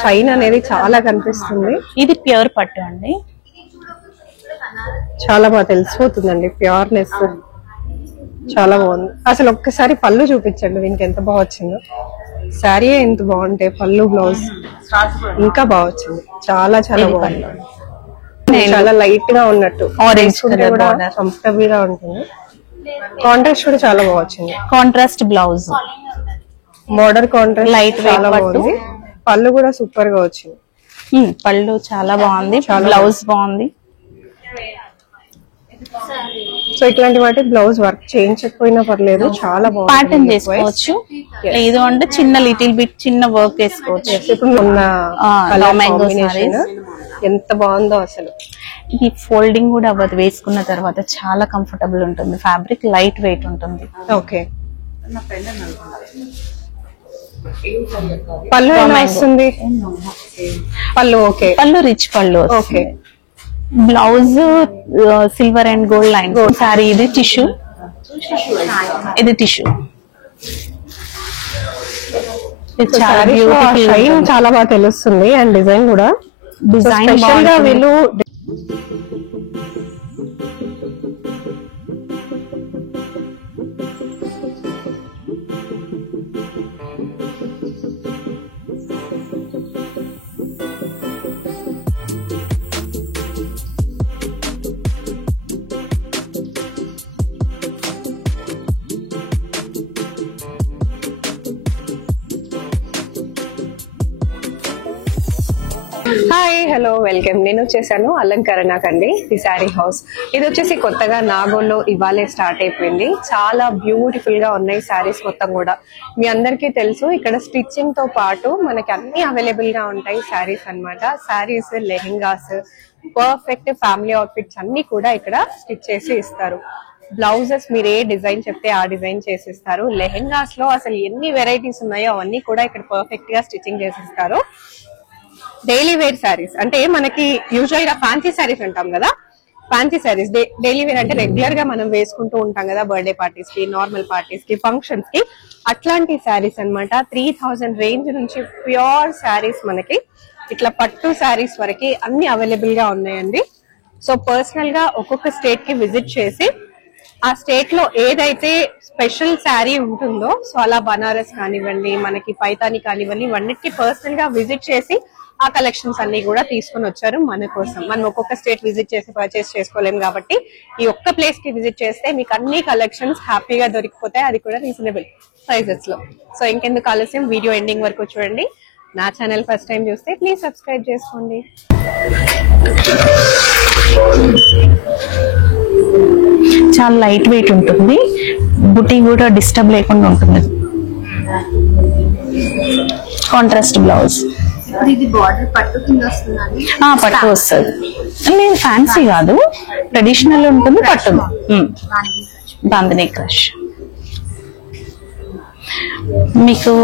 Shine అనేది చాలా కనిపిస్తుంది. ఇది ప్యూర్ పట్టు అండి, చాలా బాగా తెలిసిపోతుందండి ప్యూర్నెస్. చాలా బాగుంది. అసలు ఒక్కసారి పళ్ళు చూపించండి, దీనికి ఎంత బాగా వచ్చిందో. శారీ ఎంత బాగుంటే పళ్ళు బ్లౌజ్ ఇంకా బాగా వచ్చింది. చాలా చాలా బాగుంది. చాలా లైట్ గా ఉన్నట్టు ఆరెంజ్ కలర్ కూడా కంఫర్టబుల్ గా ఉంటుంది. కాంట్రాస్ట్ కూడా చాలా బాగా వచ్చింది. Contrast blouse, border contrast light చాలా బాగుంది. పళ్ళు కూడా సూపర్ గా వచ్చింది. పళ్ళు చాలా బాగుంది, బ్లౌజ్ బాగుంది. సో ఇట్లాంటి వాటి బ్లౌజ్ వర్క్ చేయించకపోయినా పర్లేదు, చాలా బాగుంది. ప్యాటర్న్ చేసుకోవచ్చు, లేదు అంటే చిన్న లిటిల్ బిట్ చిన్న వర్క్ వేసుకోవచ్చు. ఇప్పుడు ఉన్న కాంబినేషన్ ఎంత బాగుందో అసలు. ఇది ఫోల్డింగ్ కూడా అవ్వదు, వేసుకున్న తర్వాత చాలా కంఫర్టబుల్ ఉంటుంది. ఫ్యాబ్రిక్ లైట్ వెయిట్ ఉంటుంది. ఓకే, పళ్ళు ఎలా వస్తుంది? పళ్ళు ఓకే, పళ్ళు రిచ్ పళ్ళు. Okay, blouse silver and gold line sorry. ఇది టిష్యూ, ఇది టిష్యూ. షైన్ చాలా బాగా తెలుస్తుంది. అండ్ డిజైన్ కూడా డిజైన్ గా వీళ్ళు హాయ్ హలో వెల్కమ్. నేను వచ్చేసాను అలంకరణకండి, ది శారీ హౌస్. ఇది వచ్చేసి కొత్తగా నాగోల్లో ఇవాళే స్టార్ట్ అయిపోయింది. చాలా బ్యూటిఫుల్ గా ఉన్నాయి శారీస్ మొత్తం కూడా. మీ అందరికీ తెలుసు ఇక్కడ స్టిచ్చింగ్ తో పాటు మనకి అన్ని అవైలబుల్ గా ఉంటాయి శారీస్ అన్నమాట. Saris, lehengas, perfect family outfits అన్ని కూడా ఇక్కడ స్టిచ్ చేసి ఇస్తారు. బ్లౌజెస్ మీరు ఏ డిజైన్ చెప్తే ఆ డిజైన్ చేసిస్తారు. లెహెంగాస్ లో అసలు ఎన్ని వెరైటీస్ ఉన్నాయో అవన్నీ కూడా ఇక్కడ పర్ఫెక్ట్ గా స్టిచ్చింగ్ చేసిస్తారు. డైలీ వేర్ శారీస్ అంటే మనకి యూజువల్ గా ఫ్యాన్సీ శారీస్ అంటాం కదా, ఫ్యాన్సీ శారీస్ డైలీ వేర్ అంటే రెగ్యులర్ గా మనం వేసుకుంటూ ఉంటాం కదా, బర్త్డే పార్టీస్ కి, నార్మల్ పార్టీస్ కి, ఫంక్షన్స్ కి. అట్లాంటి శారీస్ అన్నమాట. 3000 రేంజ్ నుంచి ప్యూర్ శారీస్ మనకి ఇట్లా పట్టు శారీస్ వరకు అన్ని అవైలబుల్ గా ఉన్నాయండి. సో పర్సనల్ గా ఒక్కొక్క స్టేట్ కి విజిట్ చేసి ఆ స్టేట్ లో ఏదైతే స్పెషల్ శారీ ఉంటుందో, సో అలా బనారస్ కానివ్వండి, మనకి పైతాని కానివ్వండి, ఇవన్నిటికీ పర్సనల్ గా విజిట్ చేసి ఆ కలెక్షన్స్ అన్ని కూడా తీసుకుని వచ్చారు మన కోసం. మనం ఒక్కొక్క స్టేట్ విజిట్ చేసి పర్చేస్ చేసుకోలేము కాబట్టి ఈ ఒక్క ప్లేస్ కి విజిట్ చేస్తే మీకు అన్ని కలెక్షన్స్ హ్యాపీగా దొరికిపోతాయి, అది కూడా రీజనబుల్ ప్రైజెస్ లో. సో ఇంకెందుకు ఆలస్యం, వీడియో ఎండింగ్ వరకు చూడండి. నా ఛానల్ ఫస్ట్ టైం చూస్తే ప్లీజ్ సబ్స్క్రైబ్ చేసుకోండి. చాలా లైట్ వెయిట్ ఉంటుంది, బుటీ కూడా డిస్టర్బ్ లేకుండా ఉంటుంది. కాంట్రాస్ట్ బ్లౌజ్, పట్టు వస్తుంది. లేదు ఫ్యాన్సీ కాదు, ట్రెడిషనల్ ఉంటుంది. పట్టు బాందిని క్రష్. మీకు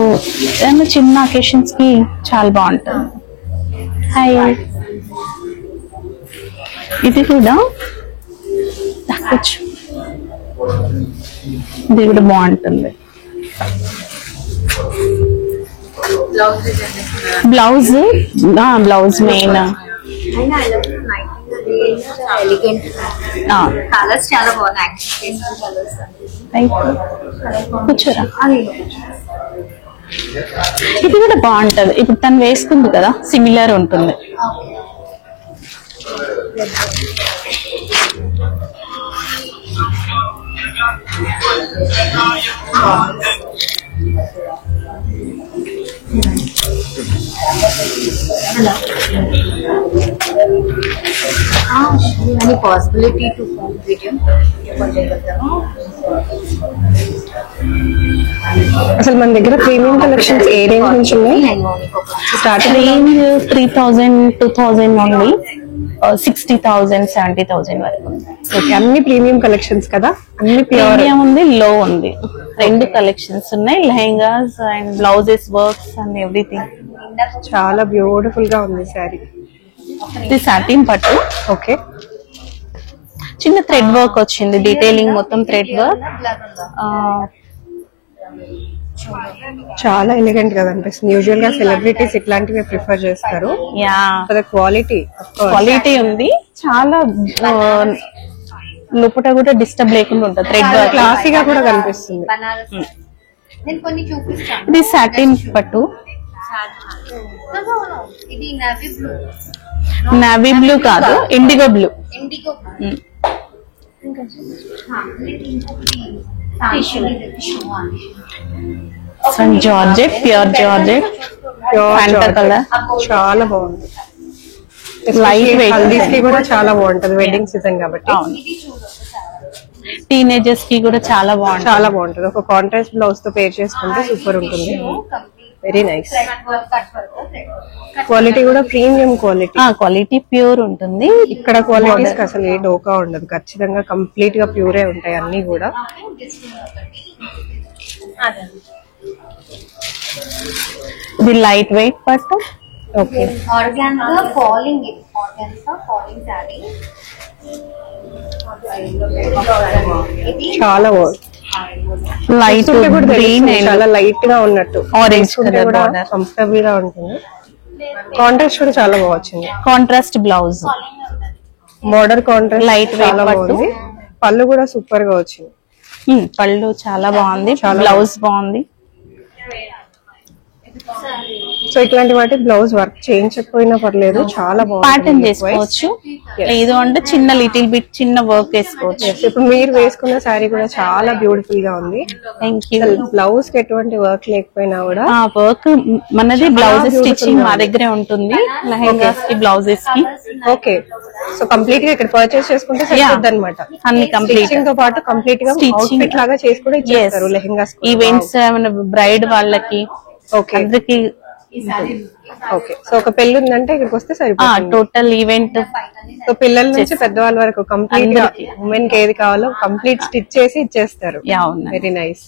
ఏమన్నా చిన్న అకేషన్స్ కి చాలా బాగుంటుంది. హాయ్, ఇది కూడా ఇది కూడా బాగుంటుంది. బ్లౌజ్ బ్లౌజ్ మెయిన్ కూర్చోరా. ఇది కూడా బాగుంటది. ఇప్పుడు తను వేసుకుంది కదా, సిమిలర్ ఉంటుంది. any possibility to film video అసలు మన దగ్గర ప్రీమియం కలెక్షన్స్ ఏ రేంజ్ నుంచి ఉన్నాయి? స్టార్టింగ్ రేంజ్ 3000 2000 ఓన్లీ, 60,000 70,000 వరకు. ఓకే, అన్ని ప్రీమియం కలెక్షన్స్ కదా, అన్ని ప్రీమియం ఉంది, లో ఉంది, రెండు కలెక్షన్స్ ఉన్నాయి. Lehengas and blouses, works and everything. చాలా బ్యూటిఫుల్ గా ఉంది శారీ. ఇది సాటిన్ పట్టు. ఓకే, చిన్న థ్రెడ్ వర్క్ వచ్చింది, డీటెయిలింగ్ మొత్తం థ్రెడ్ వర్క్. చాలా ఎలిగెంట్ గా అనిపిస్తుంది. యూజువల్ గా సెలబ్రిటీస్ ఇట్లాంటివి ప్రిఫర్ చేస్తారు. యా క్వాలిటీ క్వాలిటీ ఉంది చాలా. లోపల కూడా డిస్టర్బ్ లేకుండా ఉంటుంది. థ్రెడ్ వర్క్ క్లాసీగా కూడా కనిపిస్తుంది. బనారస్ నేను కొన్ని చూపిస్తాను. ఇది సాటిన్ పట్టు. ఇది నావీ బ్లూ. నావీ బ్లూ కాదు, IndiGo blue. IndiGo georgette, pure georgette, Fanta colour. చాలా బాగుంది. Light weight. హల్దీస్ కి కూడా చాలా బాగుంటది, వెడ్డింగ్ సీజన్ కాబట్టి. టీనేజర్స్ కి కూడా చాలా బాగుంటుంది. చాలా బాగుంటది. ఒక కాంట్రాస్ట్ బ్లౌజ్ తో పేర్ చేసుకుంటే సూపర్ ఉంటుంది. Very nice. క్వాలిటీ కూడా ప్రీమియం క్వాలిటీ. క్వాలిటీ ప్యూర్ ఉంటుంది. ఇక్కడ క్వాలిటీస్ అసలు ఏ డోకా ఉండదు. ఖచ్చితంగా కంప్లీట్ గా ప్యూరే ఉంటాయి అన్ని కూడా. ఇది లైట్ వెయిట్ పట్టు. ఓకే. Organza falling. ఇది ఆర్గాన్జా ఫాలింగ్ సారీ. చాలా బాగుంది. లైట్ గ్రీన్, చాలా లైట్ గా ఉన్నట్టు ఆరెంజ్ కలర్ కూడా బార్డర్. కంఫర్టబుల్ గా ఉంటుంది. కాంట్రాస్ట్ కూడా చాలా బాగా వచ్చింది. Contrast blouse, border contrast light weight చాలా బాగుంది. పళ్ళు కూడా సూపర్ గా వచ్చింది. పళ్ళు చాలా బాగుంది, బ్లౌజ్ బాగుంది. సో ఇట్లాంటి వాటి బ్లౌజ్ వర్క్ చేయించకపోయినా పర్లేదు, చాలా బాగుంది. ప్యాటర్న్ చేసుకోవచ్చు, లేదు అంటే చిన్న లిటిల్ బిట్ చిన్న వర్క్ వేసుకోవచ్చు. ఇప్పుడు మీరు వేసుకున్న శారీ కూడా చాలా బ్యూటిఫుల్ గా ఉంది. Thank you. బ్లౌజ్ కి ఎటువంటి వర్క్ లేకపోయినా కూడా వర్క్ మనది బ్లౌజ్ స్టిచ్చింగ్ మా దగ్గరే ఉంటుంది. లెహంగాస్ కి, బ్లౌజెస్ కి. ఓకే. సో కంప్లీట్ గా ఇక్కడ పర్చేస్ చేసుకుంటే సరిపోద్ది అనమాట. అన్ని కంప్లీట్ తో పాటు కంప్లీట్ గా అవుట్ఫిట్ లాగా చేసి కూడా ఇచ్చేస్తారు లెహంగాస్. ఈవెంట్స్ బ్రైడ్ వాళ్ళకి, ఓకే, అందరికి. ఓకే. సో ఒక పెళ్లి ఉందంటే ఇక్కడికి వస్తే సరిపోతుంది. Total event. సో పిల్లల నుంచి పెద్దవాళ్ళ వరకు కంప్లీట్ గా ఉమెన్ కి ఏది కావాలో కంప్లీట్ స్టిచ్ చేసి ఇచ్చేస్తారు. Very nice.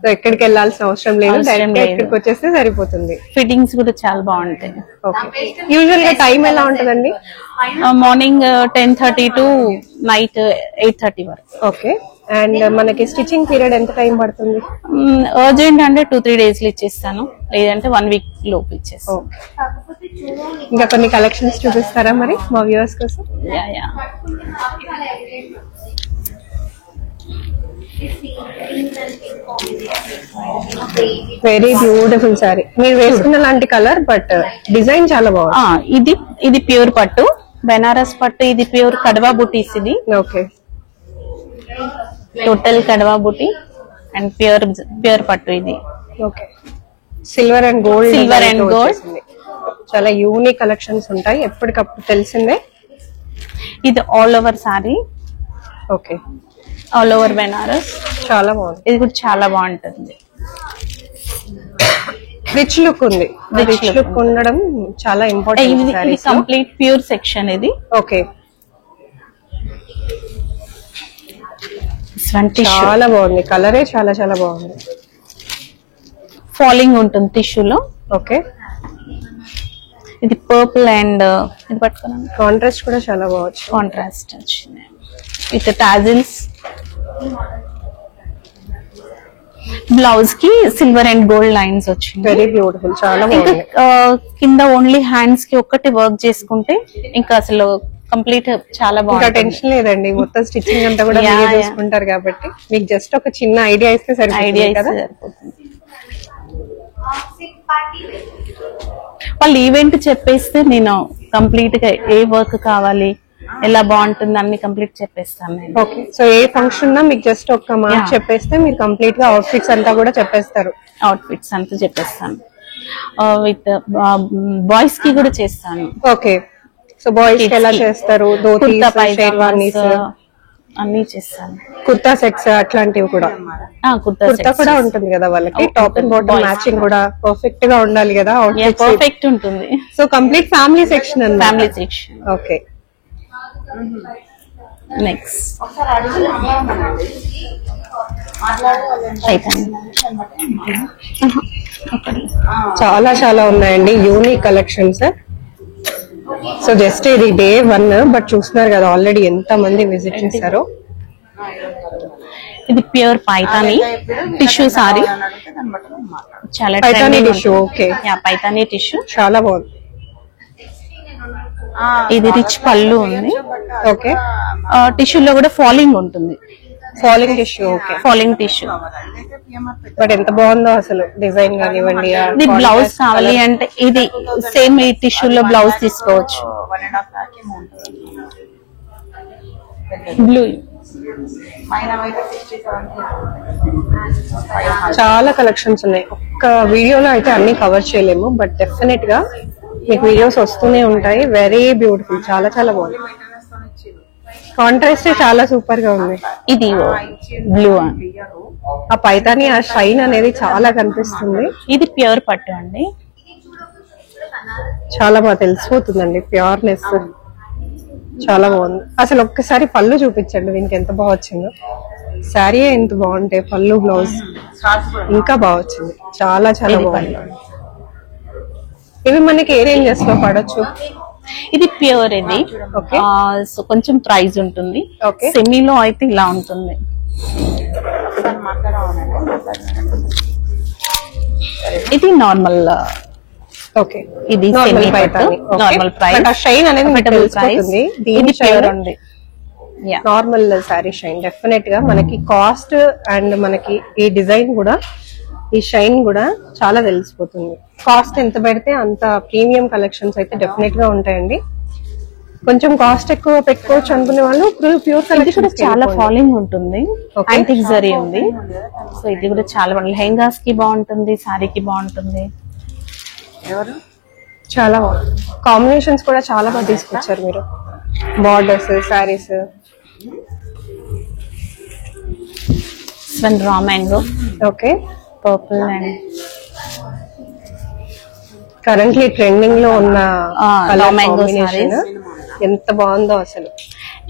సో ఎక్కడికి వెళ్ళాల్సిన అవసరం లేదు, డైరెక్ట్ ఇక్కడికి వచ్చేస్తే సరిపోతుంది. ఫిట్టింగ్స్ కూడా చాలా బాగుంటాయి. ఓకే. యూజువల్ గా టైం ఎలా ఉంటుందండి? మార్నింగ్ 10:30 టు నైట్ 8:30 వరకు. ఓకే. అండ్ మనకి స్టిచ్చింగ్ పీరియడ్ ఎంత టైం పడుతుంది? అర్జెంట్ అంటే 2-3 డేస్ లో ఇచ్చేస్తాను, లేదంటే 1 వీక్ లోపు ఇచ్చేస్తాను. ఇంకా కొన్ని కలెక్షన్స్ చూపిస్తారా మరి మా వ్యూవర్స్ కోసం? Very beautiful sorry. మీరు వేసుకున్న లాంటి కలర్, బట్ డిజైన్ చాలా బాగుంది. ఇది ప్యూర్ పట్టు, బెనారస్ పట్టు. ఇది ప్యూర్ కడవా బుటీస్. ఇది okay. Total కడవా buti and pure పట్టు. ఇది okay. Silver and gold. Silver and gold. చాలా యూనిక్ కలెక్షన్స్ ఉంటాయి ఎప్పటికప్పుడు, తెలిసిందే. ఇది all over sari. Okay. All over Banaras. చాలా బాగుంది. ఇది కూడా చాలా బాగుంటుంది. రిచ్ లుక్ ఉంది. రిచ్ లుక్ ఉండడం చాలా ఇంపార్టెంట్. ఇది కంప్లీట్ ప్యూర్ సెక్షన్. ఇది ఓకే. చాలా బాగుంది. కలరే చాలా చాలా బాగుంది. ఫాలింగ్ ఉంటుంది టిష్యూలో. ఓకే. ఇది పర్పుల్ అండ్ ఇది పట్టుకున్నాను. కాంట్రాస్ట్ కూడా చాలా బాగుంది. కాంట్రాస్ట్ వచ్చింది విత్ టాజిల్స్. బ్లౌజ్ కి సిల్వర్ అండ్ గోల్డ్ లైన్స్ వచ్చింది. Very beautiful. చాలా బాగుంది. కింద ఓన్లీ హ్యాండ్స్ కి ఒక్కటి వర్క్ చేసుకుంటే ఇంకా అసలు కంప్లీట్ చాలా బాగుంది. టెన్షన్ లేదండి, మొత్తం స్టిచ్చింగ్ అంతా కూడా మీరే చూసుకుంటారు కాబట్టి మీకు జస్ట్ ఒక చిన్న ఐడియా ఇస్తే సరిపోతుంది. వాళ్ళు ఈవెంట్ చెప్పేస్తే నేను కంప్లీట్ గా ఏ వర్క్ కావాలి, ఎలా బాగుంటుంది అన్ని కంప్లీట్ చెప్పేస్తాను నేను. ఓకే. సో ఏ ఫంక్షన్ మీకు జస్ట్ ఒక మాట చెప్పేస్తే మీరు కంప్లీట్ గా అవుట్ఫిట్స్ అంతా కూడా చెప్పేస్తారు. అవుట్ఫిట్స్ అంతా చెప్పేస్తాను. విత్ బాయ్స్ కి కూడా చేస్తాను. ఓకే. సో బాయ్స్ కి ఎలా చేస్తారు? ధోతీస్, షేర్వానీస్ అన్ని చేస్తాను. కుర్తా సెట్స్ అట్లాంటివి కూడా. కుర్తా కూడా ఉంటుంది కదా వాళ్ళకి, టాప్ అండ్ బాటమ్ మ్యాచింగ్ కూడా పర్ఫెక్ట్ గా ఉండాలి కదా. పర్ఫెక్ట్ ఉంటుంది. సో కంప్లీట్ ఫ్యామిలీ సెక్షన్ అన్నమాట. Family section. ఓకే. నెక్స్ట్ చాలా చాలా ఉన్నాయండి యూనిక్ కలెక్షన్స్. సో జస్ట్ ఇది Day 1, బట్ చూస్తున్నారు కదా ఆల్రెడీ ఎంత మంది విజిట్ చేశారో. ఇది ప్యూర్ పైతాని టిష్యూ సారీ, చాలా Paithani tissue. Okay, Paithani tissue చాలా బాగుంది. ఇది రిచ్ పళ్ళు ఉంది. ఓకే, టిష్యూలో కూడా ఫాలింగ్ ఉంటుంది, falling tissue. Okay, falling tissue. But ఎంత బాగుందో అసలు డిజైన్ కానివ్వండి. ఇది బ్లౌజ్ కావాలి అంటే ఇది సేమ్ ఈ టిష్యూలో బ్లౌజ్ తీసుకోవచ్చు. బ్లూ చాలా కలెక్షన్స్ ఉన్నాయి. ఒక్క వీడియోలో అయితే అన్ని కవర్ చేయలేము, బట్ డెఫినెట్ గా మీకు వీడియోస్ వస్తూనే ఉంటాయి. వెరీ బ్యూటిఫుల్, చాలా చాలా బాగుంది. కాంట్రాస్ట్ చాలా సూపర్ గా ఉంది. ఇది బ్లూ, ఆ పైతాని ఆ షైన్ అనేది చాలా కనిపిస్తుంది. ఇది ప్యూర్ పట్టు అండి, చాలా బాగా తెలిసిపోతుందండి ప్యూర్నెస్. చాలా బాగుంది. అసలు ఒక్కసారి పళ్ళు చూపించండి, దీనికి ఎంత బాగా వచ్చిందో. శారీ ఎంత బాగుంటే పళ్ళు బ్లౌజ్ ఇంకా బాగా వచ్చింది. చాలా చాలా బాగుంది. ఇవి మనకి ఏ రేంజెస్ లో పడొచ్చు? ఇది ప్యూర్. ఇది సో కొంచెం ప్రైస్ ఉంటుంది. సెమీలో అయితే ఇలా ఉంటుంది. ఇది నార్మల్. ఓకే, ఇది నార్మల్ ప్రైస్. షైన్ అనేది ఇది ప్యూర్ ఉంది. నార్మల్ సారీ షైన్ డెఫినెట్ గా మనకి కాస్ట్ అండ్ మనకి ఈ డిజైన్ కూడా ఈ షైన్ కూడా చాలా తెలిసిపోతుంది. కాస్ట్ ఎంత పెడితే అంత ప్రీమియం కలెక్షన్స్ అయితే డెఫినెట్ గా ఉంటాయండి. కొంచెం కాస్ట్ ఎక్కువ పెట్టుకోవచ్చు అనుకునే వాళ్ళు ప్యూర్ కలెక్షన్ చాలా ఫాలింగ్ ఉంటుంది. యాంటిక్ జరీ ఉంది. సో ఇది కూడా చాలా బాగుంది. లెహంగాస్ కి బాగుంటుంది, సారీకి బాగుంటుంది. చాలా బాగుంది. కాంబినేషన్స్ కూడా చాలా బాగా తీసుకొచ్చారు మీరు. Borders, saris. Raw mango. Okay, purple and currently trending లో ఉన్న మ్యాంగో ఎంత బాగుందో అసలు.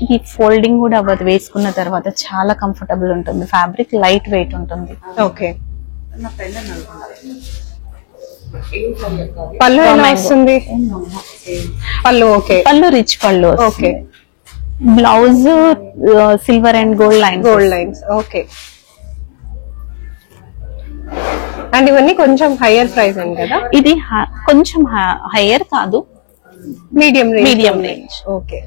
ఈ ఫోల్డింగ్ కూడా అవ్వదు, వేసుకున్న తర్వాత చాలా కంఫర్టబుల్ ఉంటుంది. ఫ్యాబ్రిక్ లైట్ వెయిట్ ఉంటుంది. ఓకే, పళ్ళు ఎలా వస్తుంది? పళ్ళు ఓకే, పళ్ళు రిచ్ పళ్ళు. Okay, blouse silver and gold lines. Okay, and ఇవన్నీ కొంచెం హైయర్ ప్రైస్ అండి కదా? ఇది కొంచెం హైయర్ కాదు, medium range. Okay,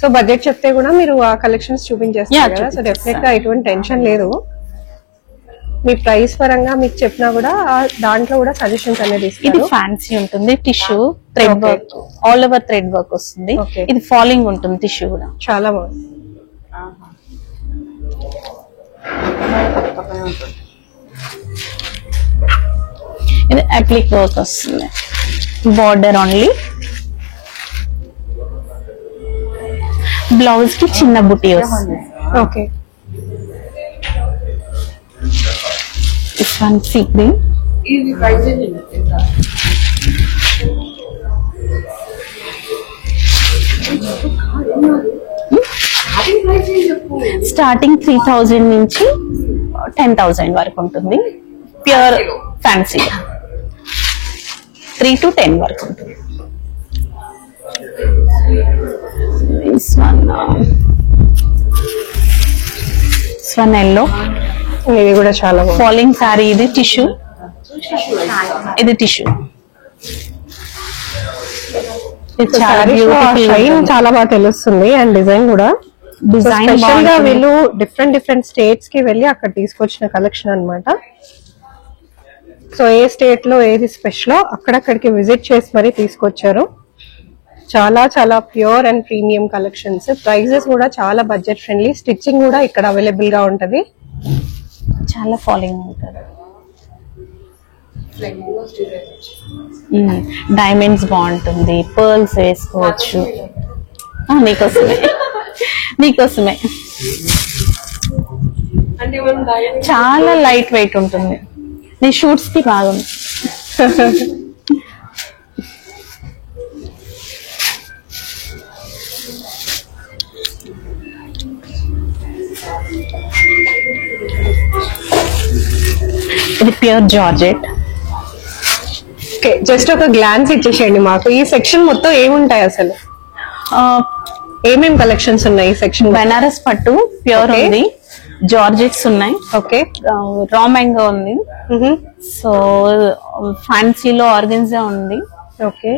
so budget చెప్తే కూడా మీరు ఆ కలెక్షన్స్ చూపించేస్తారు కదా. సో డెఫినెట్ గా ఎటువంటి టెన్షన్ లేదు. మీ ప్రైస్ పరంగా మీకు చెప్పినా కూడా దాంట్లో కూడా సజెషన్స్ అనేది ఇస్తారు. ఇది ఫ్యాన్సీ ఉంటుంది. Tissue thread work, all over thread work వస్తుంది. ఇది ఫాలింగ్ ఉంటుంది. టిష్యూ కూడా చాలా బాగుంది. ఇది అప్లిక్ వర్క్ వస్తుంది. Border only. బ్లౌజ్ కి చిన్న బుటీ వస్తుంది. Okay, this one sea green. Starting 3000 నుంచి 10,000 వరకు ఉంటుంది. ప్యూర్ ఫ్యాన్సీ 3 to 10 వరకు ఉంటుంది. This one yellow. ఇది కూడా చాలా ఫాలింగ్ సారీ. ఇది టిష్యూ. ఇది టిష్యూ. చాలా బాగా తెలుస్తుంది. అండ్ డిజైన్ కూడా స్పెషల్ గా వీళ్ళు డిఫరెంట్ స్టేట్స్ కి వెళ్ళి అక్కడ తీసుకొచ్చిన కలెక్షన్ అన్నమాట. సో ఏ స్టేట్ లో ఏది స్పెషల్ అక్కడక్కడికి విజిట్ చేసి మరీ తీసుకొచ్చారు. చాలా చాలా pure and premium collections. Prices కూడా చాలా బడ్జెట్ ఫ్రెండ్లీ. స్టిచ్చింగ్ కూడా ఇక్కడ అవైలబుల్ గా ఉంటది. చాలా ఫాలింగ్ ఉంటుంది. డైమండ్స్ బాగుంటుంది. పర్ల్స్ వేసుకోవచ్చు. నీకోసమే చాలా లైట్ వెయిట్ ఉంటుంది. నీ షూట్స్ కి బాగుంది. ఇది ప్యూర్ జార్జెట్. జస్ట్ ఒక గ్లాన్స్ ఇచ్చేసేయండి మాకు. ఈ సెక్షన్ మొత్తం ఏముంటాయి అసలు? ఏమేం కలెక్షన్స్ ఉన్నాయి ఈ సెక్షన్? బెనారస్ పట్టు ప్యూర్ ఉంది. జార్జెట్స్ ఉన్నాయి. ఓకే. రా మ్యాంగో ఉంది. సో ఫ్యాన్సీలో ఆర్గన్జా ఉంది. ఓకే.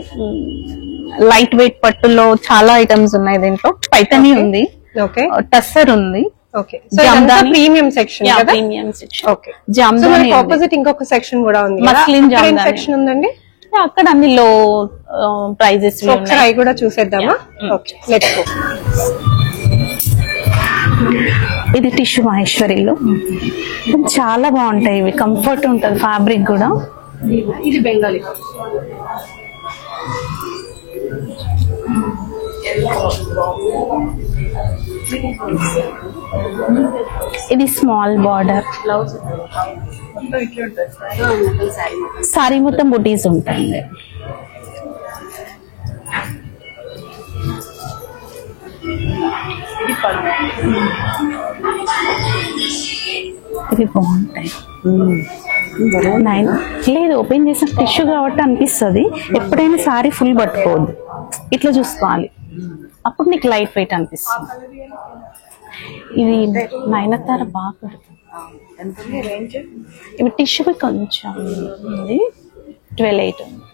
లైట్ వెయిట్ పట్టులో చాలా ఐటమ్స్ ఉన్నాయి దీంట్లో. పైతని ఉంది. ఓకే. టస్సర్ ఉంది. ఓకే. సో ఇదంతా ప్రీమియం సెక్షన్ కదా? Premium section. ఓకే. జామ్దాని మనకి ఆపోజిట్ ఇంకొక సెక్షన్ కూడా ఉంది కదా? మస్లిన్ జామ్దాని సెక్షన్ ఉందండి. అక్కడ అన్ని లో ప్రైజెస్ ఒకసారి అవి కూడా చూసేద్దామా? Okay, let's go. ఇది టిష్యూ మహేశ్వరిలో చాలా బాగుంటాయి ఇవి. కంఫర్ట్ ఉంటుంది ఫ్యాబ్రిక్ కూడా. ఇది బెంగాలీ. ఇది స్మాల్ బార్డర్. సారీ మొత్తం బుటీస్ ఉంటాయి. ఇది బాగుంటాయి. లేదు, ఓపెన్ చేసిన టిష్యూ కాబట్టి అనిపిస్తుంది. ఎప్పుడైనా సారీ ఫుల్ పట్టుకోవద్దు, ఇట్లా చూసుకోవాలి, అప్పుడు నీకు లైట్ వెయిట్ అనిపిస్తుంది. ఇది నయనతార బాగా పడుతుంది. ఇవి టిష్యూ కొంచెం ఉంది. 12,800.